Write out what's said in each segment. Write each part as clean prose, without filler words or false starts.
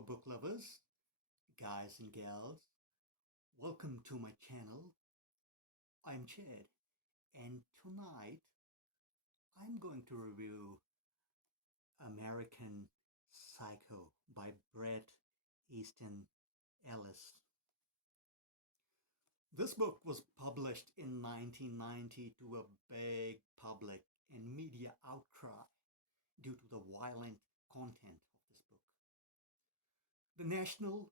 Hello, book lovers, guys and gals. Welcome to my channel. I'm Chad, and tonight I'm going to review American Psycho by Bret Easton Ellis. This book was published in 1990 to a big public and media outcry due to the violent content of this book. The National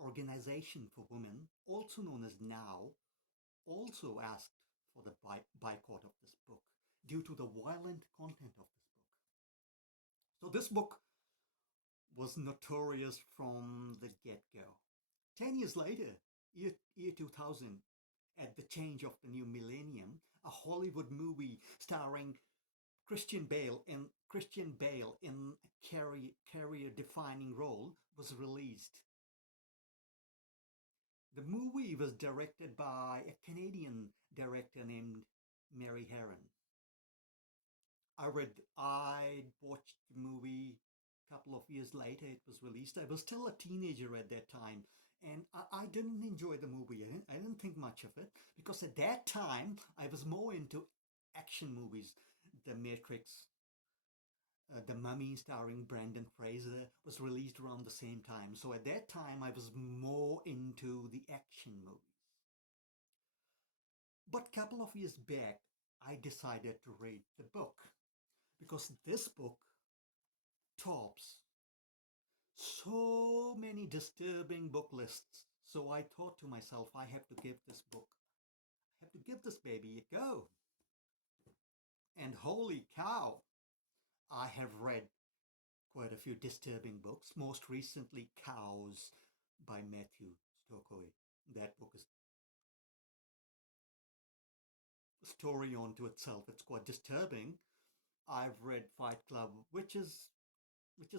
Organization for Women, also known as NOW, also asked for the boycott of this book due to the violent content of this book. So this book was notorious from the get-go. 10 years later, year 2000, at the change of the new millennium, a Hollywood movie starring Christian Bale in a career-defining role was released. The movie was directed by a Canadian director named Mary Herron. I watched the movie a couple of years later. It was released. I was still a teenager at that time, and I didn't enjoy the movie. I didn't think much of it because at that time I was more into action movies. The Matrix, The Mummy starring Brendan Fraser was released around the same time. So at that time I was more into the action movies. But a couple of years back, I decided to read the book because this book tops so many disturbing book lists. So I thought to myself, I have to give this baby a go. And holy cow, I have read quite a few disturbing books, most recently Cows by Matthew Stokely. That book is a story unto itself. It's quite disturbing. I've read Fight Club, which is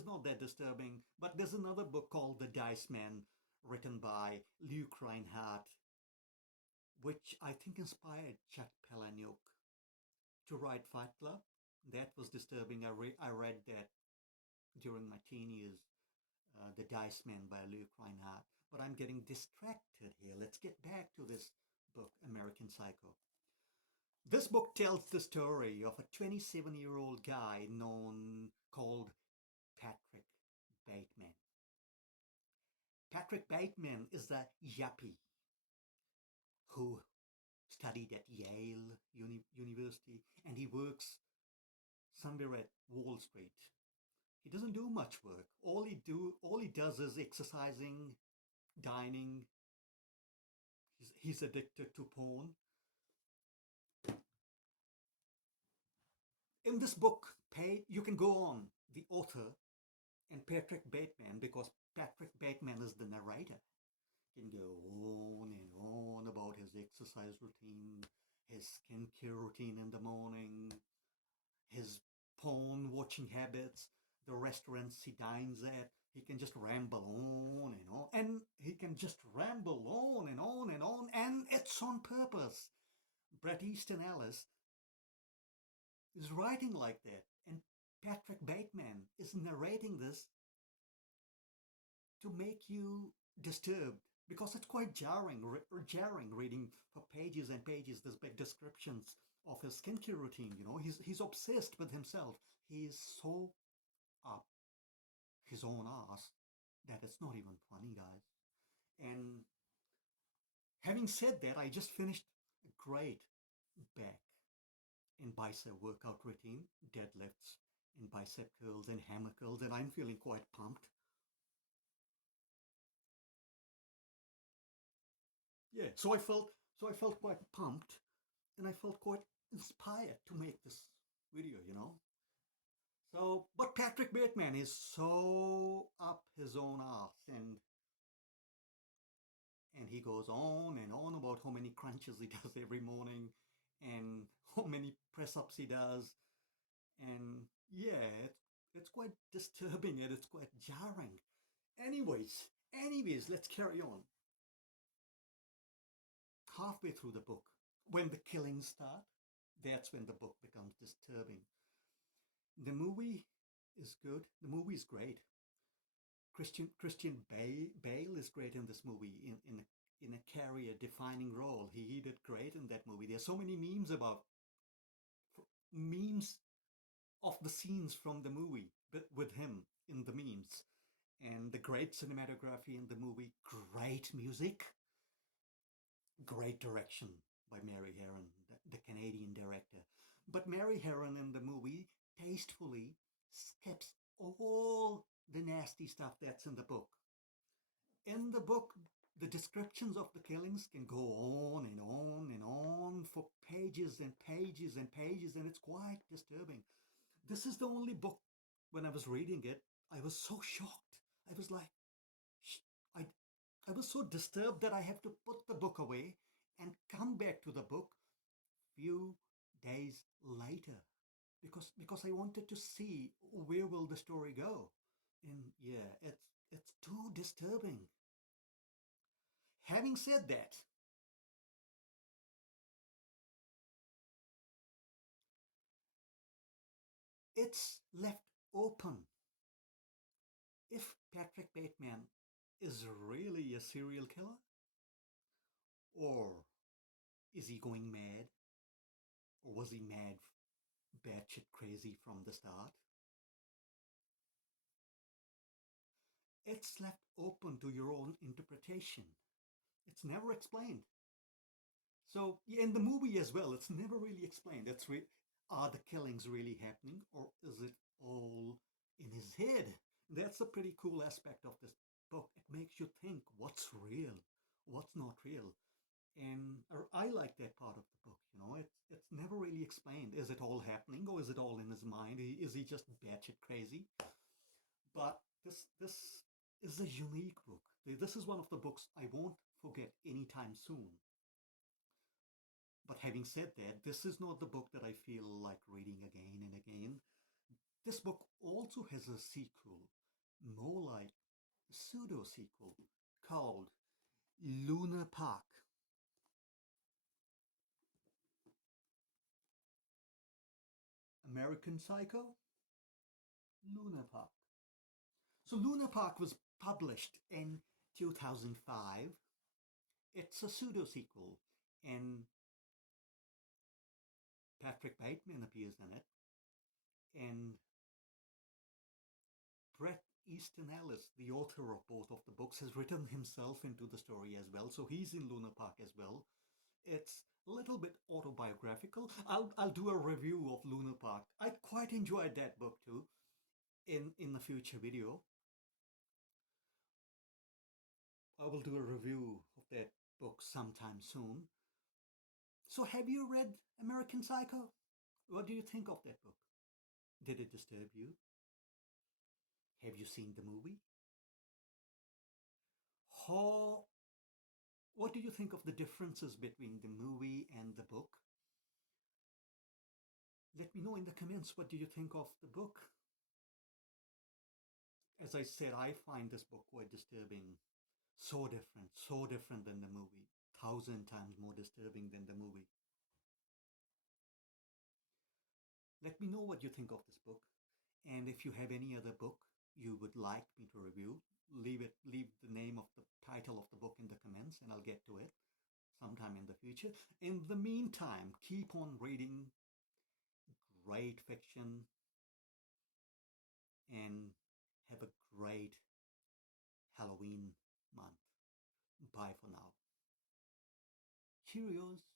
not that disturbing, but there's another book called The Dice Man, written by Luke Reinhardt, which I think inspired Chuck Palahniuk to write Fight Club. That was disturbing. I read that during my teen years, The Dice Man by Luke Reinhardt. But I'm getting distracted here. Let's get back to this book, American Psycho. This book tells the story of a 27-year-old guy called Patrick Bateman. Patrick Bateman is a yuppie who studied at Yale University, and he works somewhere at Wall Street. He doesn't do much work. All he does is exercising, dining. He's addicted to porn. In this book, you can go on the author and Patrick Bateman, because Patrick Bateman is the narrator, can go on and on about his exercise routine, his skincare routine in the morning, his porn watching habits, the restaurants he dines at. He can just ramble on and on, and he can just ramble on and on and on, and it's on purpose. Bret Easton Ellis is writing like that, and Patrick Bateman is narrating this to make you disturbed, because it's quite jarring reading for pages and pages this big descriptions of his skincare routine. You know, he's obsessed with himself. He's so up his own ass that it's not even funny, guys. And having said that, I just finished a great back and bicep workout routine, deadlifts and bicep curls and hammer curls, and I'm feeling quite pumped. Yeah, so I felt quite pumped, and I felt quite inspired to make this video, you know. So, but Patrick Bateman is so up his own ass, and he goes on and on about how many crunches he does every morning, and how many press-ups he does, and yeah, it's quite disturbing and it's quite jarring. Anyways, let's carry on. Halfway through the book, when the killings start, that's when the book becomes disturbing. The movie is good. The movie is great. Christian Bale is great in this movie in a career defining role. He did great in that movie. There's so many memes of the scenes from the movie, but with him in the memes. And the great cinematography in the movie, great music, great direction by Mary Herron, the Canadian director. But Mary Herron in the movie tastefully skips all the nasty stuff that's in the book. In the book, the descriptions of the killings can go on and on and on for pages and pages and pages, and it's quite disturbing. This is the only book, when I was reading it, I was so shocked. I was like, I, I was so disturbed that I have to put the book away and come back to the book few days later because I wanted to see where will the story go. And yeah, it's too disturbing. Having said that, it's left open. If Patrick Bateman is really a serial killer, or is he going mad, or was he mad, batshit crazy from the start? It's left open to your own interpretation. It's never explained. So yeah, in the movie as well, it's never really explained. Are the killings really happening, or is it all in his head? That's a pretty cool aspect of this book. It makes you think what's real, what's not real, and I like that part of the book. It's never really explained. Is it all happening, or is it all in his mind? Is he just batshit crazy? But this is a unique book. This is one of the books I won't forget anytime soon. But having said that, this is not the book that I feel like reading again and again. This book also has a sequel, more like a pseudo sequel, called Luna Park. American Psycho, Luna Park. So Luna Park was published in 2005. It's a pseudo sequel, and Patrick Bateman appears in it, and Bret Easton Ellis, the author of both of the books, has written himself into the story as well, so he's in Luna Park as well. It's a little bit autobiographical. I'll do a review of Luna Park. I quite enjoyed that book too in a future video. I will do a review of that book sometime soon. So have you read American Psycho? What do you think of that book? Did it disturb you? Have you seen the movie? How, what do you think of the differences between the movie and the book? Let me know in the comments, what do you think of the book? As I said, I find this book quite disturbing. So different than the movie. 1,000 times more disturbing than the movie. Let me know what you think of this book. And if you have any other book you would like me to review, leave the name of the title of the book in the comments and I'll get to it sometime in the future. In the meantime, keep on reading great fiction and have a great Halloween month. Bye for now. Cheerios.